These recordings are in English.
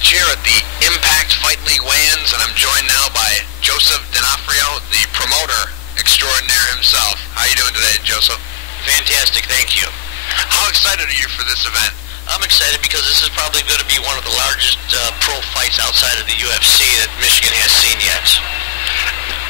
Radich here at the Impact Fight Leauge weigh-ins, and I'm joined now by Joseph Donofrio, the promoter extraordinaire himself. How are you doing today, Joseph? Fantastic, thank you. How excited are you for this event? I'm excited because this is probably going to be one of the largest pro fights outside of the UFC that Michigan has seen yet.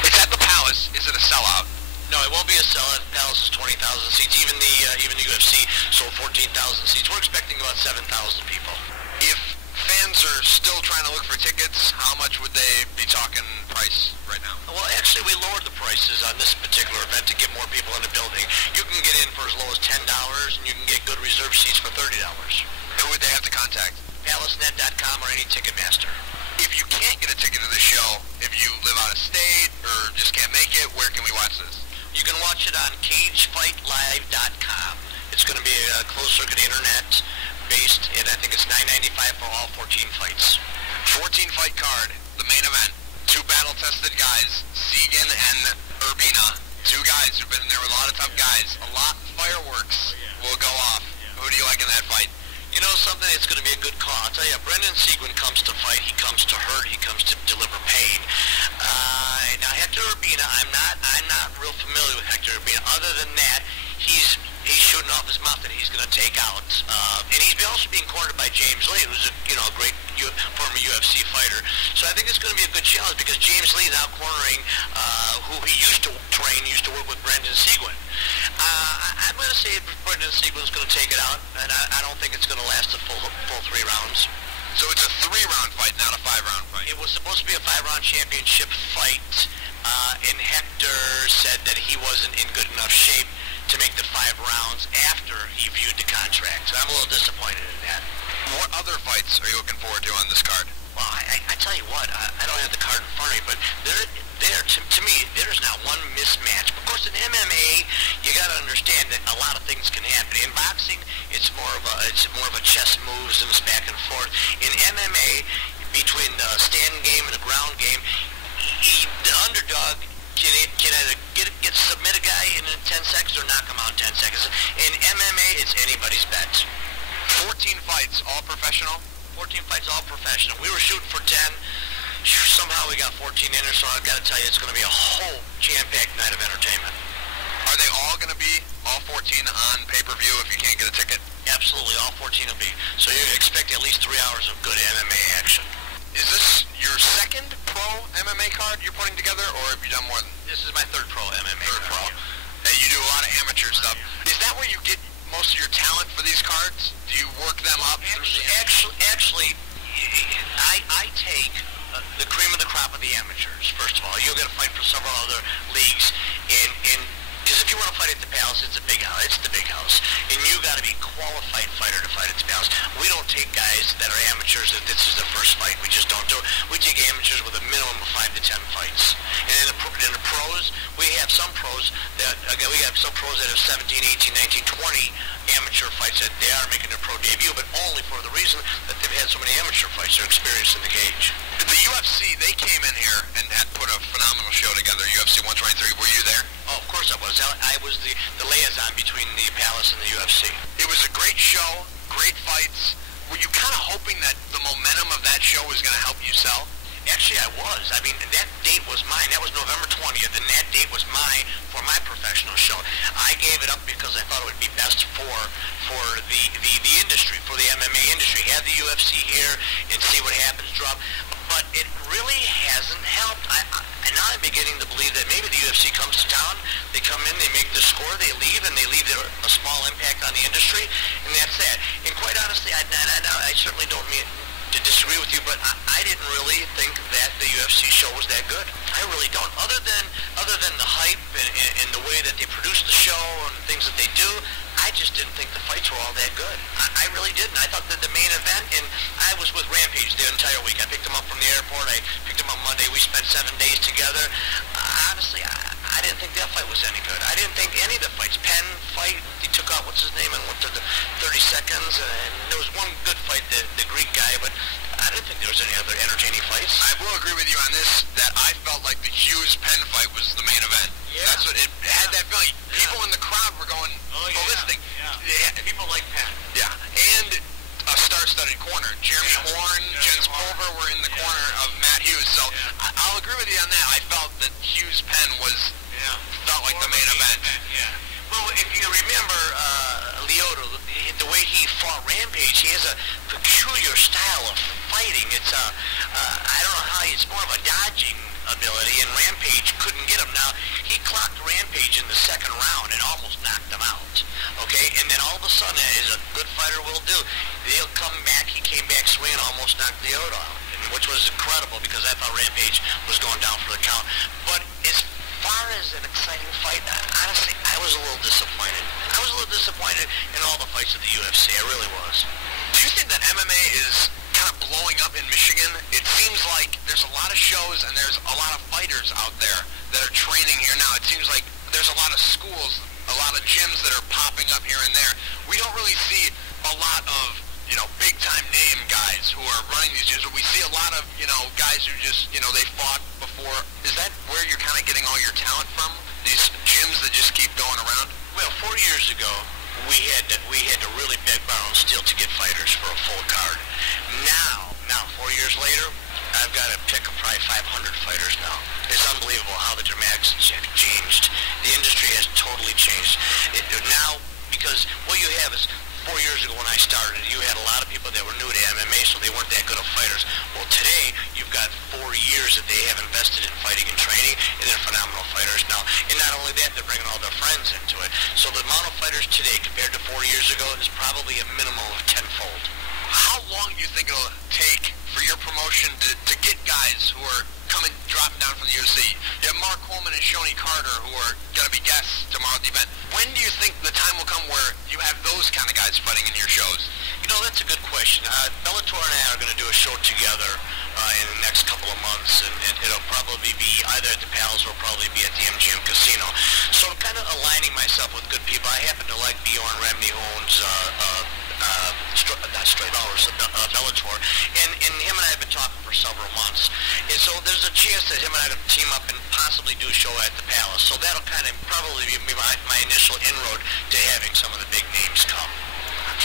It's at the Palace. Is it a sellout? No, it won't be a sellout. The Palace is 20,000 seats. Even the UFC sold 14,000 seats. We're expecting about 7,000 people. If fans are still trying to look for tickets, how much would they be talking price right now? Well, actually, we lowered the prices on this particular event to get more people in the building. You can get in for as low as $10, and you can get good reserve seats for $30. Who would they have to contact? PalaceNet.com or any Ticketmaster. If you can't get a ticket to the show, if you live out of state or just can't make it, where can we watch this? You can watch it on CageFightLive.com. It's going to be a closed-circuit internet based, and I think it's $9.95 for all 14 fights. 14-fight card, the main event. Two battle-tested guys, Segan and Urbina. Two guys who've been in there with a lot of tough guys. A lot of fireworks will go off. Who do you like in that fight? You know something, it's going to be a good call. I'll tell you, Brendan Segan comes to fight, he comes to hurt, he comes to deliver pain. Now Hector Urbina, I'm not real familiar with Hector Urbina. Other than that, he's shooting off his mouth that he's going to take out. And he's also being cornered by James Lee, who's a great former UFC fighter. So I think it's going to be a good challenge because James Lee now cornering who he used to train, used to work with Brendan Segan. I'm going to say Brendan Segan's going to take it out, and I don't think it's going to last a full 3 rounds. So it's a 3-round fight, not a 5-round fight. It was supposed to be a 5-round championship fight, and Hector said that he wasn't in good enough shape to make the 5 rounds after he viewed the contract. So I'm a little disappointed in that. What other fights are you looking forward to on this card? Well, I tell you what, I don't have the card in front of me, but to me, there's not one mismatch. Of course, in MMA, you got to understand that a lot of things can happen. In boxing, it's more of a chess moves and it's back and forth. In MMA, between the stand game and the ground game, the underdog can either submit a guy in 10 seconds or knock him out in 10 seconds. In MMA, it's anybody's bet. 14 fights, all professional? 14 fights, all professional. We were shooting for 10. Somehow we got 14 in there, so I've got to tell you, it's going to be a whole jam-packed night of entertainment. Are they all going to be, all 14 on pay-per-view if you can't get a ticket? Absolutely, all 14 will be. So you expect at least 3 hours of good MMA action. Is this your second pro MMA card you're putting together, or have you done more than... This is my third pro MMA Third pro. card. And you do a lot of amateur stuff. Is that where you get most of your talent for these cards? Do you work them up? Actually, I take the cream of the crop of the amateurs, first of all. You'll get a fight for several other leagues, and because if you want to fight at the Palace, it's a big house. It's the big house, and you got to be a qualified fighter to fight at the Palace. We don't take guys that are amateurs that this is their first fight. We just don't do it. We take amateurs with a minimum of 5 to 10 fights. And in the pros, we have some pros that we have some pros that have 17, 18, 19, 20 amateur fights that they are making their pro debut, but only for the reason that they've had so many amateur fights they're experienced in the cage. The UFC, they came in here and had put a phenomenal show together, UFC 123. Were you there? Oh, of course I was. I was the liaison between the Palace and the UFC. It was a great show, great fights. Were you kind of hoping that the momentum of that show was going to help you sell? Actually, I was. I mean, that date was mine. That was November 20th, and that date was mine for my professional show. I gave it up because I thought it would be best for the industry, for the MMA industry. Have the UFC here and see what happens, drop. But it really hasn't helped. Now I'm beginning to believe that maybe the UFC comes to town, they come in, they make the score, they leave, and they leave a small impact on the industry, and that's that. And quite honestly, I certainly don't mean to disagree with you, but I didn't really think that the UFC show was that good. I really don't. Other than the hype and the way that they produce the show and the things that they do, I just didn't think the fights were all that good. I really didn't. I thought that the main event, and I was with Rampage the entire week. I picked him up from the airport. I picked him up Monday. We spent 7 days together. Honestly, I didn't think that fight was any good. I didn't think any of the fights. Penn fight, he took out, what's his name, and went to the 30 seconds. And there was one good fight, the Greek guy, but I didn't think there was any other entertaining fights. I will agree with you on this, that I felt like the Hughes-Penn fight was the main event. Yeah. That's what it had that feeling. People in the crowd were going ballistic. Yeah. People like Penn. Yeah. And a star-studded corner. Jeremy Horn, Jens Paul, fighting. It's I don't know how, it's more of a dodging ability, and Rampage couldn't get him. Now, he clocked Rampage in the second round and almost knocked him out, okay? And then all of a sudden, as a good fighter will do, they'll come back. He came back swinging, almost knocked the out out, which was incredible because I thought Rampage was going down for the count. But as far as an exciting fight, honestly, I was a little disappointed. I was a little disappointed in all the fights of the UFC. I really was. Do you think that MMA is kind of blowing up in Michigan? It seems like there's a lot of shows and there's a lot of fighters out there that are training here now. It seems like there's a lot of schools, a lot of gyms that are popping up here and there. We don't really see a lot of, you know, big-time name guys who are running these gyms, but we see a lot of, you know, guys who just, you know, they fought before. Is that where you're kind of getting all your talent from? These gyms that just keep going around? Well, 4 years ago, we had to really beg, borrow, and steal to get fighters for a full card. Now, 4 years later, I've got to pick probably 500 fighters now. It's unbelievable how the dramatics have changed. The industry has totally changed. Now, because what you have is, 4 years ago when I started, you had a lot of people that were new to MMA, so they weren't that good of fighters. Well, today, you've got 4 years that they have invested in fighting and training, and they're phenomenal fighters now. And not only that, they're bringing all their friends into it. So the amount of fighters today compared to 4 years ago is probably a minimum of tenfold. How long do you think it'll take for your promotion to get guys who are dropping down from the UFC? You have Mark Coleman and Shoney Carter who are going to be guests tomorrow at the event. When do you think the time will come where you have those kind of guys fighting in your shows? You know, that's a good question. Bellator and I are going to do a show together in the next couple of months, and it'll probably be either at the Palace or probably be at the MGM Casino. So I'm kind of aligning myself with good people. I happen to like Bjorn Remney, who owns Bellator, and him and I have been talking for several months. And so there's a chance that him and I are going to team up and possibly do a show at the Palace. So that'll kind of probably be my initial inroad to having some of the big names come.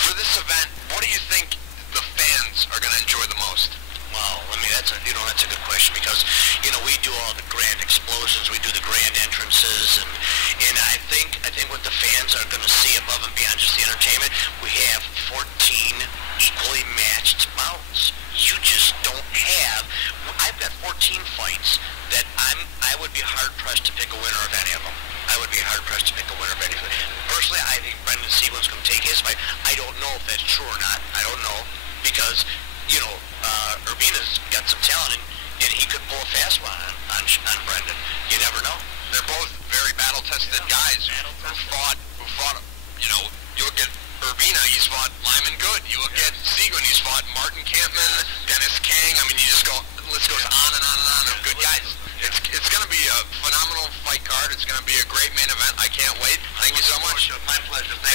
For this event, what do you think the fans are going to enjoy the most? Well, I mean, that's a good question because, you know, we do all the grand explosions, we do the grand entrances, and I think what the fans are going to see above and beyond just the entertainment, we have 14 equally matched bouts. You just don't have. I've got 14 fights that I would be hard pressed to pick a winner of any of them. I would be hard pressed to pick a winner of any of them. Personally, I think Brendan Siegel's going to take his fight. I don't know if that's true or not. I don't know because, you know, Urbina's got some talent, and he could pull a fast one on Brendan. You never know. They're both very battle-tested guys who fought, you know, you look at Urbina, he's fought Lyman Good. You look at Siegel, he's fought Martin Kampman, Dennis King. I mean, you just go, list goes on and on and on of good guys. It's going to be a phenomenal fight card. It's going to be a great main event. I can't wait. Thank you so much. My pleasure. Thank you.